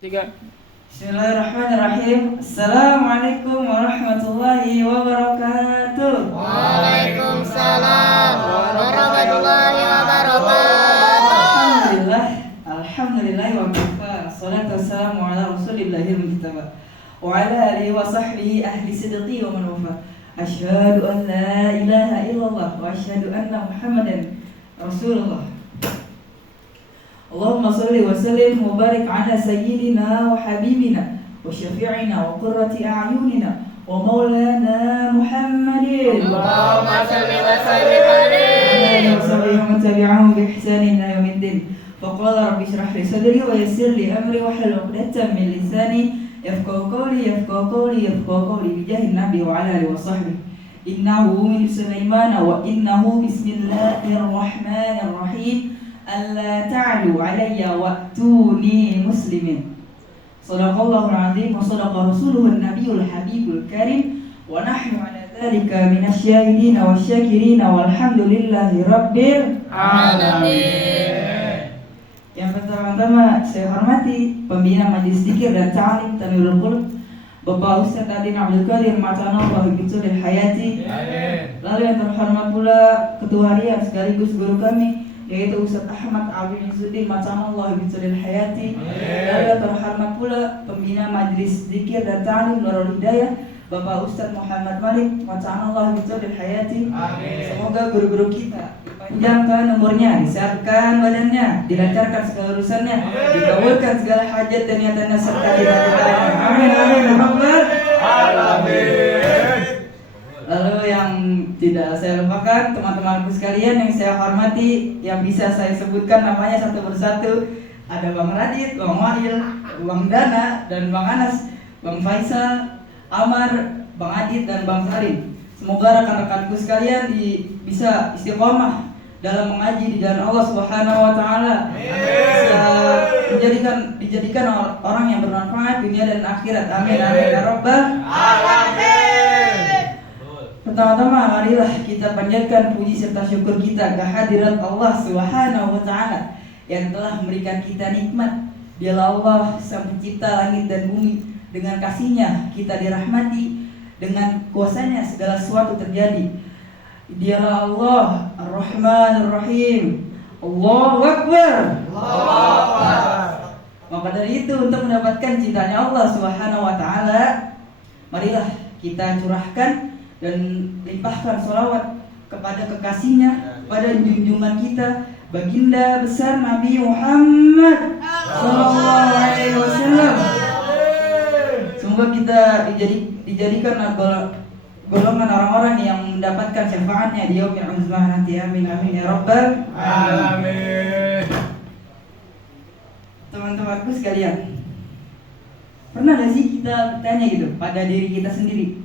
Tiga. Bismillahirrahmanirrahim. Assalamualaikum warahmatullahi wabarakatuh. Waalaikumsalam warahmatullahi wabarakatuh. Alhamdulillah wa kafa. Assalatu wassalamu ala rasulillahil mujtaba wa ala alihi wa sahbihi ahli sidqi wa man wafa. Asyhadu an la ilaha illallah wa asyhadu anna Muhammadan Rasulullah. Allahumma salli wa sallim wa barik ala sayyidina wa habibina wa syafi'ina wa qurrati a'yunina wa maulana Muhammadin. Allahumma salli wa sallim alaihi wa sallim wa tabi'ahum bi ihsanin ila yaumiddin. Faqala rabbi shrah li sadri wa yassir li amri wa hlul 'uqdatam min lisani yafqahu qawli bi jahin nabi wa ala alihi wa sahbihi. Innahu min Sulaiman wa innahu bismillahirrahmanirrahim. Alla ta'lu alayya wa'tuni muslimin. Shadaqallahul azim wa shadaqa rasuluhun nabiyul habibul karim wa nahnu ala dzalika minasyahidin wasyakirin walhamdulillahi rabbil alamin. Yang pertama-tama saya hormati pembina Majelis Dzikir dan Ta'lim Tanwirul Qulub Bapak Ustaz Adin Abdul Qadir Ma'tanallah Bitul Hayati. Lalu yang terhormat pula ketua harian sekaligus guru kami yaitu Ustaz Ahmad Abdul Izzuddin Ma'tanallah Bitul Hayati. Lalu yang terhormat pula pembina Majelis Dzikir dan Ta'lim Nurul Hidayah Bapak Ustaz Muhammad Malik Ma'tanallah Bitul Hayati. Semoga guru-guru kita dipanjangkan umurnya, disehatkan badannya, dilancarkan segala urusannya, dikabulkan segala hajat dan niatannya serta diberkahi. Amin amin ya rabbal alamin. Lalu yang tidak saya lupakan teman-temanku sekalian yang saya hormati, yang bisa saya sebutkan namanya satu persatu. Ada Bang Radit, Bang Wahil, Bang Dana, dan Bang Anas, Bang Faisal, Amar, Bang Adit, dan Bang Salim. Semoga rekan-rekanku sekalian bisa istiqomah dalam mengaji di jalan Allah Subhanahu wa taala. Dijadikan orang yang bermanfaat dunia dan akhirat. Amin amin ya rabbal alamin. Pertama-tama marilah kita panjatkan puji serta syukur kita kehadirat Allah Subhanahu wa taala yang telah memberikan kita nikmat. Dialah Allah Sang Pencipta langit dan bumi. Dengan kasih-Nya kita dirahmati, dengan kuasanya segala sesuatu terjadi. Dialah Allah Ar-Rahman Ar-Rahim. Allahu Akbar. Allahu Akbar. Maka dari itu untuk mendapatkan cintanya Allah Subhanahu wa taala, marilah kita curahkan dan limpahkan sholawat kepada kekasihnya, pada junjungan kita baginda besar Nabi Muhammad sallallahu alaihi wasallam. Semoga kita dijadikan golongan orang-orang yang mendapatkan syafaatnya di yaumil uzmah nanti. Amin amin ya rabbal alamin. Teman-temanku sekalian, pernah gak sih kita bertanya gitu pada diri kita sendiri,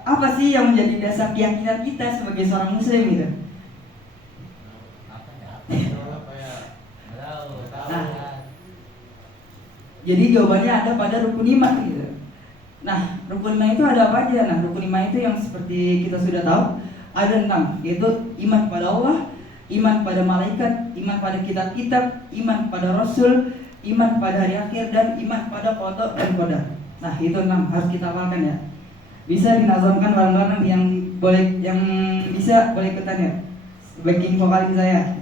apa sih yang menjadi dasar keyakinan kita sebagai seorang muslim gitu? Nah, jadi jawabannya ada pada rukun iman gitu. Nah, rukun iman itu ada apa aja? Nah, rukun iman itu yang seperti kita sudah tahu ada 6, yaitu iman pada Allah, iman pada malaikat, iman pada kitab-kitab, iman pada rasul, iman pada hari akhir, dan iman pada qada dan qadar. Nah, itu 6 harus kita hafalkan ya. Bisa dinazamkan bareng-bareng, yang bisa boleh ikutan ya. Backing vokalis saya.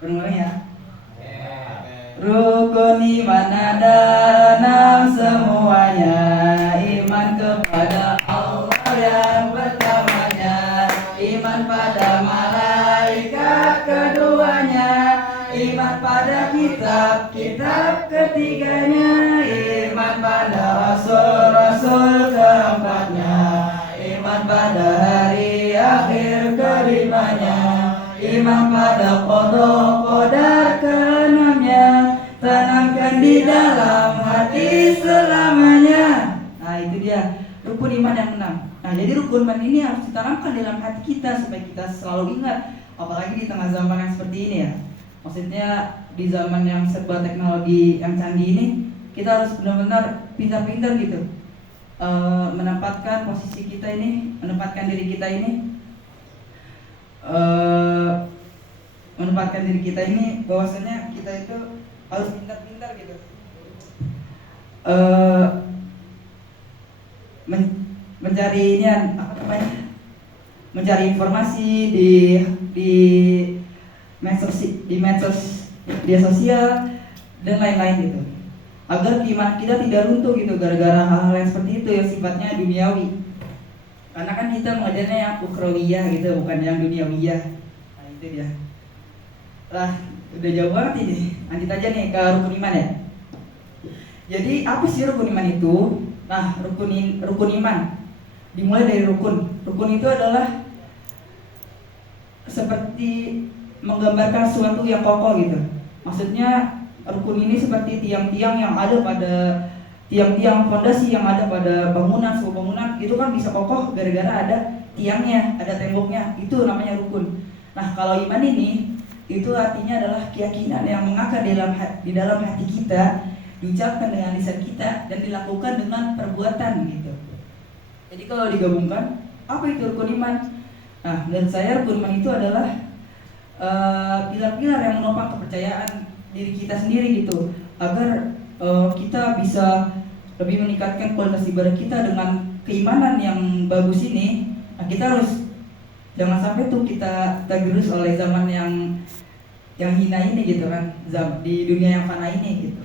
Bareng-bareng ya. Rukun iman ada 6 semuanya. Iman kepada Allah yang pertamanya, iman pada malaikat keduanya, iman pada kitab ketiganya, iman pada rasul keempatnya, iman pada hari akhir kelimanya, iman pada qada qadar keenamnya, tanamkan di dalam hati selamanya. Nah itu dia rukun iman yang 6. Nah jadi rukun iman ini harus ditanamkan dalam hati kita supaya kita selalu ingat, apalagi di tengah zaman yang seperti ini ya. Maksudnya di zaman yang serba teknologi yang canggih ini, kita harus benar-benar pintar-pintar gitu menempatkan posisi kita ini, menempatkan diri kita ini, menempatkan diri kita ini bahwasanya kita itu harus pintar-pintar gitu. Eh, mencari ini apa namanya? Mencari informasi di medsos media sosial dan lain-lain gitu. Agar iman kita tidak runtuh gitu gara-gara hal-hal yang seperti itu yang sifatnya duniawi. Karena kan kita mengajarnya yang ukhrawiyah gitu, bukan yang duniawiyah. Nah itu dia. Lah, udah jauh banget ini. Lanjut aja nih ke rukun iman ya. Jadi apa sih rukun iman itu? Nah, rukun iman dimulai dari rukun. Rukun itu adalah seperti menggambarkan sesuatu yang kokoh gitu. Maksudnya rukun ini seperti tiang-tiang yang ada pada tiang-tiang fondasi yang ada pada bangunan, sebuah bangunan itu kan bisa kokoh gara-gara ada tiangnya, ada temboknya. Itu namanya rukun. Nah, kalau iman ini itu artinya adalah keyakinan yang mengakar di dalam hati kita, diucapkan dengan lisan kita dan dilakukan dengan perbuatan gitu. Jadi kalau digabungkan, apa itu rukun iman? Nah, menurut saya rukun iman itu adalah pilar-pilar yang menopang kepercayaan diri kita sendiri gitu, agar kita bisa lebih meningkatkan kualitas ibadah kita dengan keimanan yang bagus ini. Nah, kita harus jangan sampai tuh kita tergerus oleh zaman yang hina ini gitu kan, di dunia yang fana ini gitu.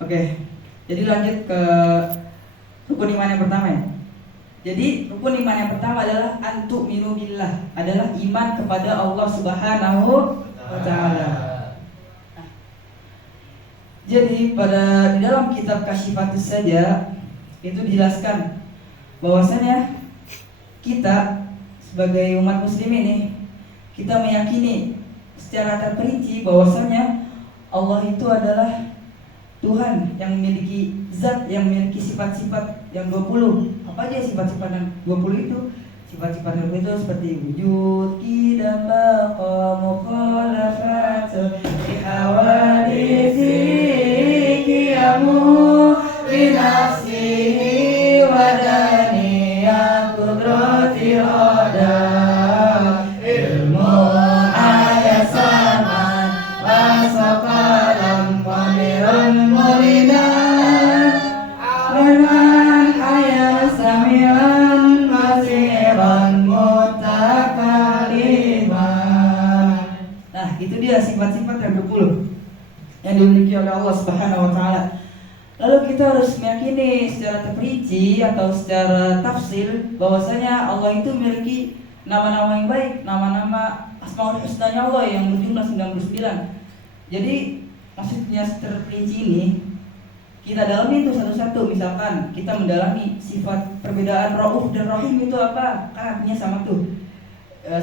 Oke, jadi lanjut ke rukun iman yang pertama ya. Jadi rukun iman yang pertama adalah antu'minu billah, adalah iman kepada Allah Subhanahu wa taala. Jadi di dalam kitab Kasyifatus saja itu dijelaskan bahwasanya kita sebagai umat muslim ini kita meyakini secara terperinci bahwasanya Allah itu adalah Tuhan yang memiliki zat, yang memiliki sifat-sifat yang 20. Apa aja sifat-sifat yang 20 itu? Sifat-sifat yang 20 itu seperti wujud, qidam, baqa, mukhalafat, bihawadisi, qiyamu, binafsihi, wadaniyah, kudrati, roda, ilmu, ayat, saman, wasakalam, qadirun, mulidan, aman, ayat, sami'an, masiran, mutakaliman. Nah, itu dia sifat-sifat yang 20 yang dimiliki oleh Allah Subhanahu wa taala. Lalu kita harus meyakini secara terperinci atau secara tafsil bahwasanya Allah itu memiliki nama-nama yang baik, nama-nama Asmaul Husnanya Allah yang berjumlah 99. Jadi maksudnya terperinci ini kita dalami itu satu-satu. Misalkan kita mendalami sifat perbedaan Rauf dan Rahim itu apa? Kan artinya sama tuh,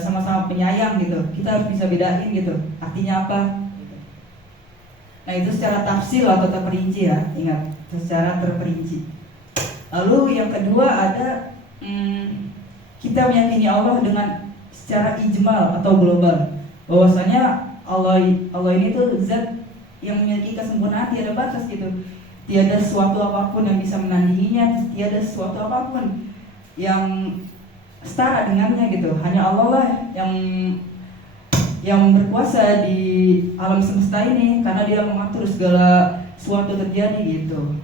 sama-sama penyayang gitu. Kita harus bisa bedain gitu, artinya apa gitu. Nah itu secara tafsil atau terperinci ya, ingat, secara terperinci. Lalu yang kedua ada kita meyakini Allah dengan secara ijmal atau global, bahwasanya Allah ini tuh zat yang memiliki kesempurnaan, tiada batas gitu. Tiada sesuatu apapun yang bisa menandinginya, tiada sesuatu apapun yang setara dengannya gitu. Hanya Allah lah yang berkuasa di alam semesta ini, karena dia mengatur segala sesuatu terjadi gitu.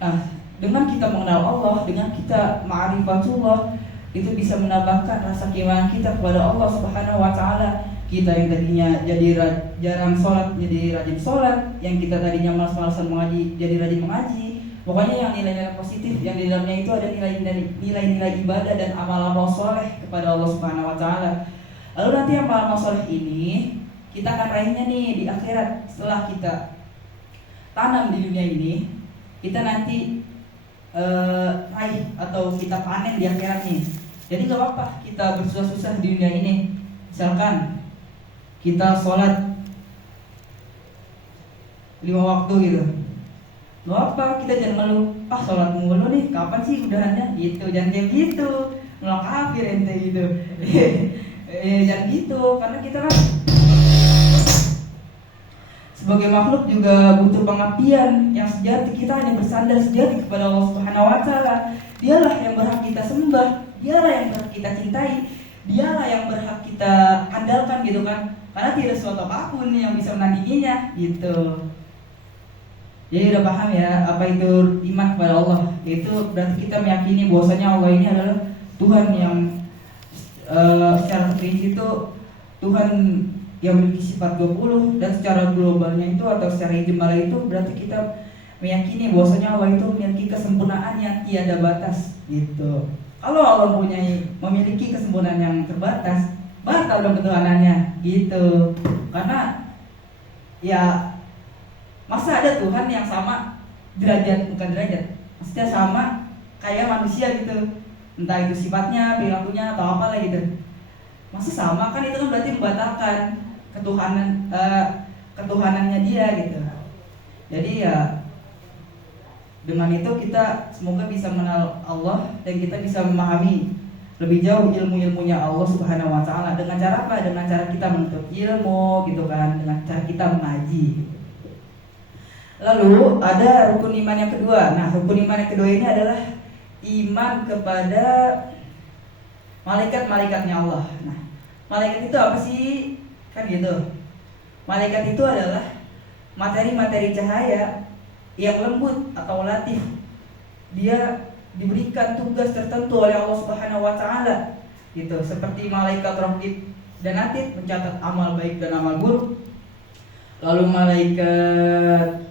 Nah, dengan kita mengenal Allah, dengan kita ma'rifatullah, itu bisa menambahkan rasa keimanan kita kepada Allah Subhanahu wa taala. Kita yang tadinya jadi jarang sholat jadi rajin sholat, yang kita tadinya malas-malasan mengaji jadi rajin mengaji. Pokoknya yang nilai-nilai positif yang di dalamnya itu ada nilai-nilai ibadah dan amal-amal soleh kepada Allah Subhanahu wa taala. Lalu nanti amal-amal soleh ini kita akan raihnya nih di akhirat. Setelah kita tanam di dunia ini, kita nanti raih atau kita panen di akhirat nih. Jadi gak apa-apa kita bersusah-susah di dunia ini. Misalkan kita sholat 5 waktu gitu, gak apa, kita jangan ngeluh, sholat mulu nih, kapan sih udahannya gitu. Jangan kayak gitu, nolak kafir ente gitu. Jangan gitu, karena kita kan sebagai makhluk juga butuh pengabdian yang sejati. Kita hanya bersandar sejati kepada Allah Subhanahu wa taala. Dialah yang berhak kita sembah, dialah yang berhak kita cintai, dialah yang berhak kita andalkan gitu kan. karena tidak suatu apapun yang bisa menandinginya gitu. Jadi udah paham ya apa itu iman kepada Allah? Itu berarti kita meyakini bahwasanya Allah ini adalah Tuhan yang secara prinsip itu Tuhan yang memiliki sifat 20, dan secara globalnya itu atau secara ijmal itu berarti kita meyakini bahwasanya Allah itu memiliki kesempurnaan yang tiada batas gitu. Kalau Allah memiliki kesempurnaan yang terbatas, batal dong ketuhanannya gitu. Karena ya masa ada Tuhan yang sama bukan derajat, maksudnya sama kayak manusia gitu, entah itu sifatnya, perilakunya atau apalah gitu. Masa sama kan, itu kan berarti membatalkan ketuhanannya dia gitu. Jadi ya dengan itu kita semoga bisa mengenal Allah dan kita bisa memahami lebih jauh ilmu-ilmunya Allah Subhanahu wa taala. Dengan cara apa? Dengan cara kita menuntut ilmu gitu kan, dengan cara kita mengaji. Lalu ada rukun iman yang kedua. Nah, rukun iman yang kedua ini adalah iman kepada malaikat-malaikatnya Allah. Nah, malaikat itu apa sih? Kan gitu. Malaikat itu adalah materi-materi cahaya yang lembut atau latif. Dia diberikan tugas tertentu oleh Allah Subhanahu wa taala. Gitu, seperti malaikat Raqib dan Atid mencatat amal baik dan amal buruk. Lalu malaikat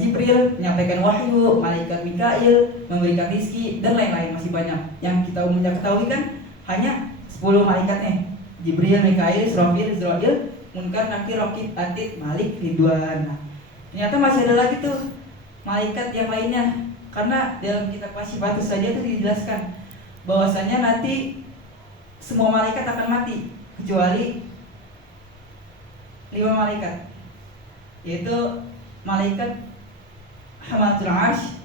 Jibril menyampaikan wahyu, malaikat Mikail memberikan rizki, dan lain-lain masih banyak. Yang kita umumnya ketahui kan hanya 10 malaikatnya. Jibril, Mikail, Israfil, Israil, Munkar, Nakir, Raqib, Atid, Malik, Ridwan. Nah, ternyata masih ada lagi tuh malaikat yang lainnya. Karena dalam kitab Wasyifatus saja itu dijelaskan bahwasanya nanti semua malaikat akan mati kecuali 5 malaikat, yaitu malaikat Hamalatul Arsy.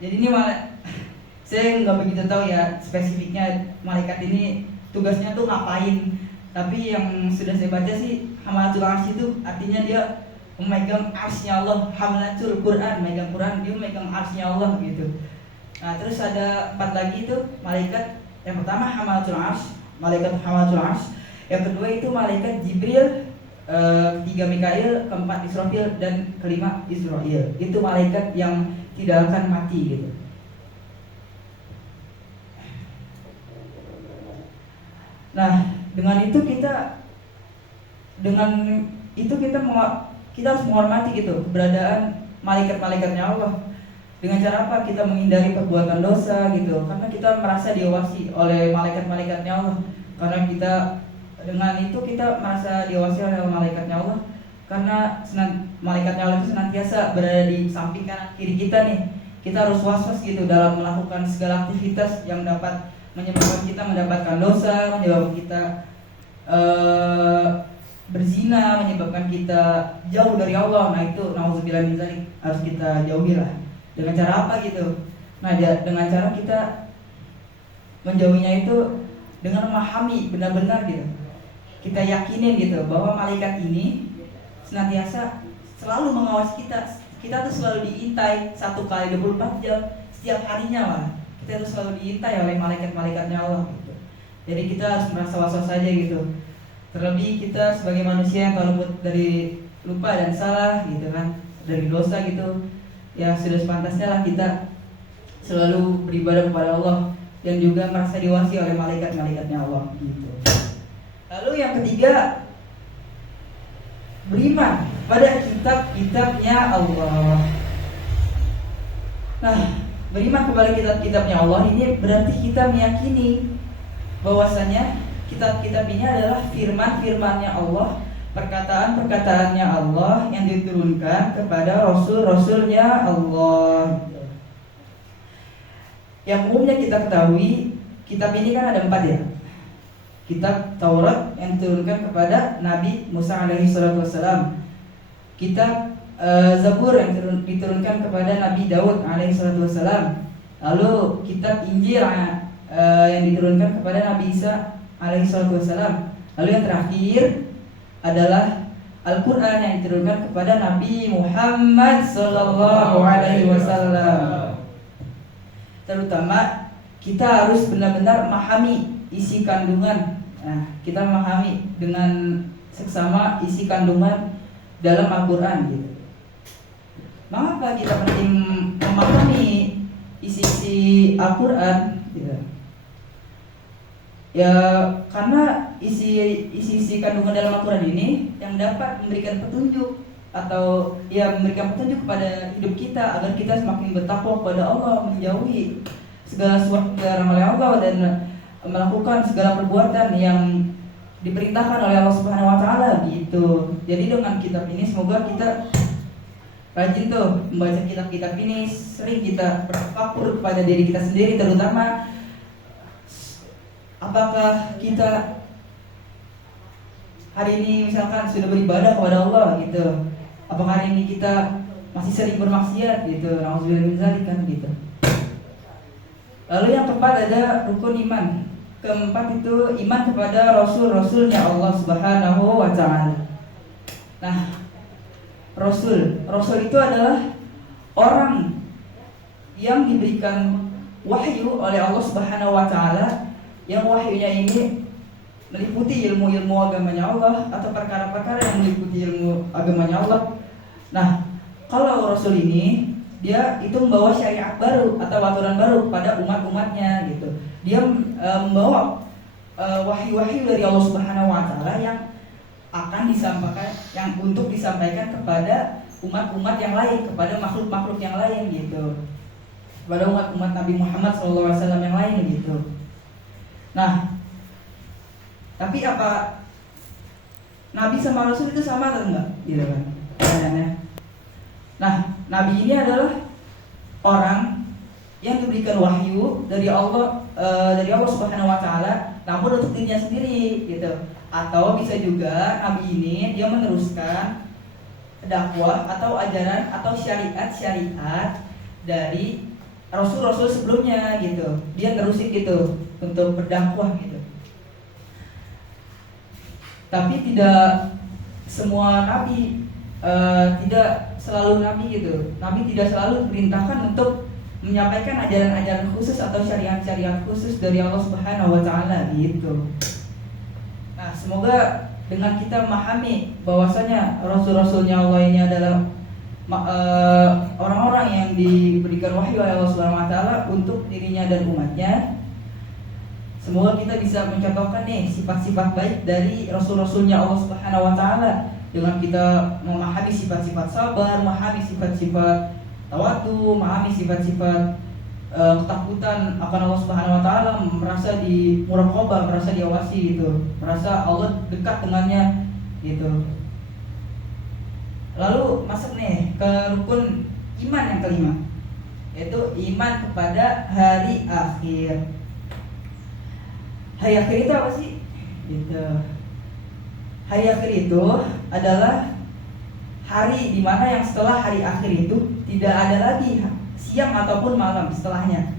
Jadi ini saya nggak begitu tahu ya spesifiknya malaikat ini tugasnya tuh ngapain. Tapi yang sudah saya baca sih Hamalatul Arsy itu artinya dia memegang arsy-nya Allah. Hamalatul Quran, memegang Quran, dia memegang arsy-nya Allah gitu. Nah, terus ada 4 lagi tuh malaikat. Yang pertama Hamalatul Arsy, malaikat Hamalatul Arsy. Yang kedua itu malaikat Jibril, ketiga Mikail, keempat Israfil, dan kelima Israil. Itu malaikat yang tidak akan mati gitu. Nah, dengan itu kita harus menghormati gitu keberadaan malaikat-malaikatnya Allah. Dengan cara apa? Kita menghindari perbuatan dosa gitu. Karena kita merasa diawasi oleh malaikat-malaikatnya Allah. Karena dengan itu kita merasa diawasi oleh malaikatnya Allah. Karena malaikatnya Allah itu senantiasa berada di samping kanan kiri kita nih. Kita harus was-was gitu dalam melakukan segala aktivitas yang dapat menyebabkan kita mendapatkan dosa, menyebabkan kita berzina, menyebabkan kita jauh dari Allah. Nah itu nauzubillah min dzalik harus kita jauhi lah. Dengan cara apa gitu? Nah dengan cara kita menjauhinya itu dengan memahami benar-benar gitu. Kita yakinin gitu bahwa malaikat ini senantiasa selalu mengawasi kita. Kita tuh selalu diintai 1 kali 24 jam setiap harinya lah. Kita tuh selalu diintai oleh malaikat-malaikatnya Allah gitu. Jadi kita harus merasa was-was saja gitu. Terlebih kita sebagai manusia yang terluput dari lupa dan salah gitu kan, dari dosa gitu. Ya sudah sepantasnya lah kita selalu beribadah kepada Allah dan juga merasa diawasi oleh malaikat-malaikatnya Allah gitu. Lalu yang ketiga, beriman pada kitab-kitabnya Allah. Nah, beriman kepada kitab-kitabnya Allah ini berarti kita meyakini bahwasanya kitab-kitab ini adalah firman-firmannya Allah, perkataan-perkataannya Allah yang diturunkan kepada rasul-rasulnya Allah. Yang umumnya kita ketahui, kitab ini kan ada 4 ya. Kitab Taurat yang diturunkan kepada Nabi Musa alaihi salatu wassalam. Kitab Zabur yang diturunkan kepada Nabi Daud alaihi salatu wassalam. Lalu kitab Injil yang diturunkan kepada Nabi Isa alaihi salatu wassalam. Lalu yang terakhir adalah Al-Quran yang diturunkan kepada Nabi Muhammad sallallahu alaihi wasallam. Terutama kita harus benar-benar memahami isi kandungan Nah, kita memahami dengan seksama isi kandungan dalam Al-Quran gitu. Mengapa kita penting memahami isi-isi Al-Quran gitu? Ya karena isi kandungan dalam Al-Quran ini yang dapat memberikan petunjuk atau ya memberikan petunjuk kepada hidup kita agar kita semakin bertakwa kepada Allah, menjauhi segala sesuatu yang dilarang oleh Allah dan melakukan segala perbuatan yang diperintahkan oleh Allah Subhanahu wa taala gitu. Jadi dengan kitab ini semoga kita rajin tuh membaca kitab-kitab ini, sering kita bertafakur kepada diri kita sendiri, terutama apakah kita hari ini misalkan sudah beribadah kepada Allah gitu. Apakah hari ini kita masih sering bermaksiat gitu. Nauzubillah min dzalik kan gitu. Lalu yang keempat ada rukun iman. Keempat itu iman kepada rasul-rasulnya Allah Subhanahu wa taala. Nah, Rasul itu adalah orang yang diberikan wahyu oleh Allah Subhanahu wa taala, yang wahyunya ini meliputi ilmu-ilmu agamanya Allah atau perkara-perkara yang meliputi ilmu agamanya Allah. Nah, kalau Rasul ini dia itu membawa syariat baru atau aturan baru kepada umat-umatnya gitu. Dia membawa wahyu-wahyu dari Allah Subhanahu wa taala yang akan disampaikan, yang untuk disampaikan kepada umat-umat yang lain, kepada makhluk-makhluk yang lain gitu, kepada umat-umat Nabi Muhammad SAW yang lain gitu. Nah, tapi apa Nabi sama Rasul itu sama atau enggak? Gitu kan pertanyaannya. Nah, Nabi ini adalah orang yang diberikan wahyu dari Allah Subhanahu wa taala, namun untuk dirinya sendiri gitu. Atau bisa juga Nabi ini dia meneruskan dakwah atau ajaran atau syariat dari rasul-rasul sebelumnya gitu. Dia terusin gitu untuk berdakwah gitu. Tapi tidak semua nabi, tidak selalu nabi gitu. Nabi tidak selalu diperintahkan untuk menyampaikan ajaran-ajaran khusus atau syariat-syariat khusus dari Allah Subhanahu wa taala gitu. Nah, semoga dengan kita memahami bahwasanya rasul-rasulnya Allah ini adalah orang-orang yang diberikan wahyu oleh Allah Subhanahu wa taala untuk dirinya dan umatnya. Semoga kita bisa mencontohkan nih sifat-sifat baik dari rasul-rasulnya Allah Subhanahu wa taala dengan kita memahami sifat-sifat sabar, memahami sifat-sifat tawadu, memahami sifat-sifat ketakutan akan Allah Subhanahu wa taala, merasa di muraqabah, merasa diawasi gitu, merasa Allah dekat dengannya gitu. Lalu masuk nih ke rukun iman yang kelima, yaitu iman kepada hari akhir. Hari akhir itu apa sih? Gitu. Hari akhir itu adalah hari di mana yang setelah hari akhir itu tidak ada lagi siang ataupun malam setelahnya.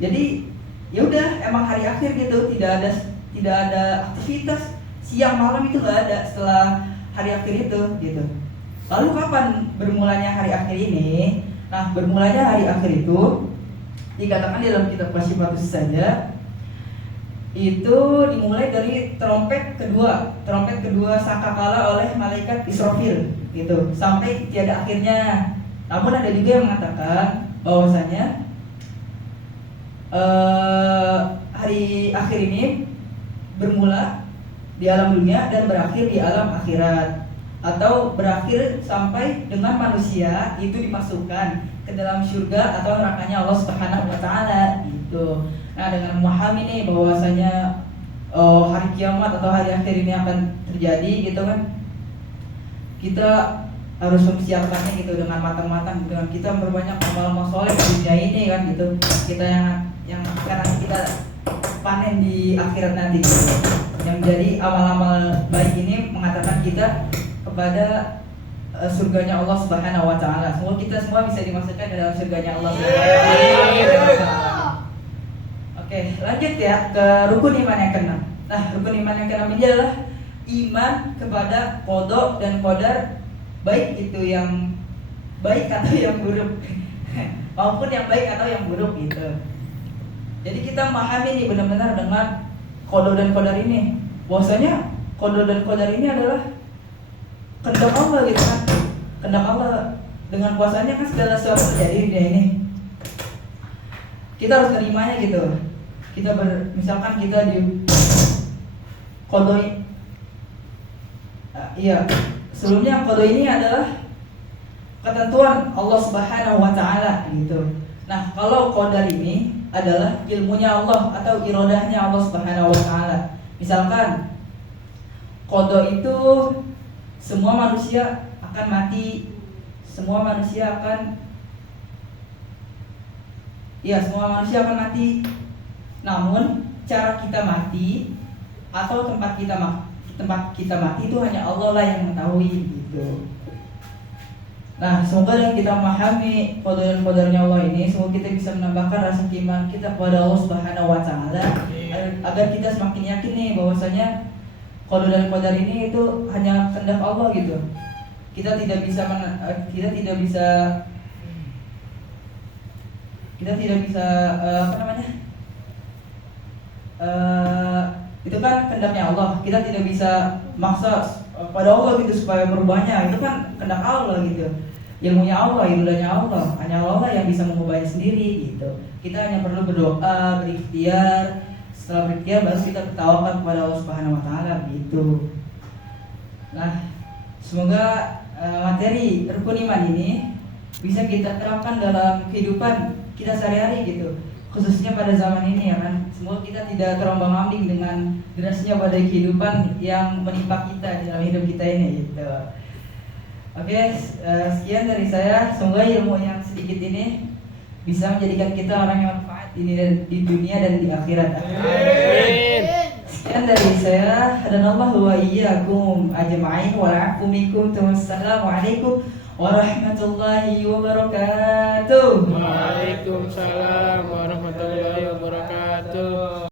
Jadi ya udah emang hari akhir gitu, tidak ada aktivitas siang malam itu nggak ada setelah hari akhir itu gitu. Lalu kapan bermulanya hari akhir ini? Nah, bermulanya hari akhir itu dikatakan dalam kitab Wasyifatus saja itu dimulai dari trompet kedua sangkakala oleh malaikat Israfil gitu sampai tiada akhirnya. Namun ada juga yang mengatakan bahwasanya hari akhir ini bermula di alam dunia dan berakhir di alam akhirat, atau berakhir sampai dengan manusia itu dimasukkan ke dalam surga atau nerakanya Allah Subhanahu wa taala gitu. Nah, dengan memahami nih bahwasanya hari kiamat atau hari akhir ini akan terjadi gitu kan, kita harus mempersiapkannya gitu dengan matang-matang, dengan kita berbanyak amal-amal soleh di dunia ini kan gitu. Kita yang sekarang kita panen di akhirat nanti gitu. Yang menjadi amal-amal baik ini mengatakan kita kepada surganya Allah Subhanahu wa taala. Semoga kita semua bisa dimasukkan dalam surganya Allah Subhanahu wa taala. Oke, lanjut ya ke rukun iman yang keenam. Nah, rukun iman yang keenam ini adalah iman kepada qada dan qadar, baik itu yang baik atau yang buruk maupun yang baik atau yang buruk gitu. Jadi kita memahami nih benar-benar dengan qada dan qadar ini. Bahwasanya qada dan qadar ini adalah kehendak Allah gitu kan. Kehendak Allah, dengan kuasanya kan segala sesuatu terjadi di dunia ini. Kita harus terimanya gitu. Misalkan kita di qadoi, iya, sebelumnya qada ini adalah ketentuan Allah Subhanahu wa taala gitu. Nah, kalau qadar ini adalah ilmunya Allah atau iradahnya Allah Subhanahu wa taala. Misalkan qada itu semua manusia akan mati, semua manusia akan mati. Namun cara kita mati atau tempat kita mati itu hanya Allah lah yang mengetahui gitu. Nah, semoga yang kita memahami qada dan qadarnya Allah ini, semoga kita bisa menambahkan rasa iman kita kepada Allah Subhanahu wa taala agar kita semakin yakin nih bahwasanya qada dan qadar ini itu hanya kehendak Allah gitu. Kita tidak bisa itu kan kehendaknya Allah. Kita tidak bisa maksa pada Allah gitu supaya merubahnya. Itu kan kehendak Allah gitu. Ilmunya Allah, iradahnya Allah. Hanya Allah yang bisa mengubahnya sendiri gitu. Kita hanya perlu berdoa, berikhtiar. Setelah berikhtiar baru kita bertawakal kepada Allah Subhanahu wa taala gitu. Nah, semoga materi rukun iman ini bisa kita terapkan dalam kehidupan kita sehari-hari gitu. Khususnya pada zaman ini ya kan. Semoga kita tidak terombang-ambing dengan derasnya badai kehidupan yang menimpa kita dalam hidup kita ini gitu. Oke, sekian dari saya. Semoga ilmu yang sedikit ini bisa menjadikan kita orang yang manfaat di dunia dan di akhirat. Amin. Sekian dari saya. Hadanallahu wa iyyakum ajma'in wa la'afu minkum. Wassalamualaikum warahmatullahi wabarakatuh. Waalaikumsalam warahmatullahi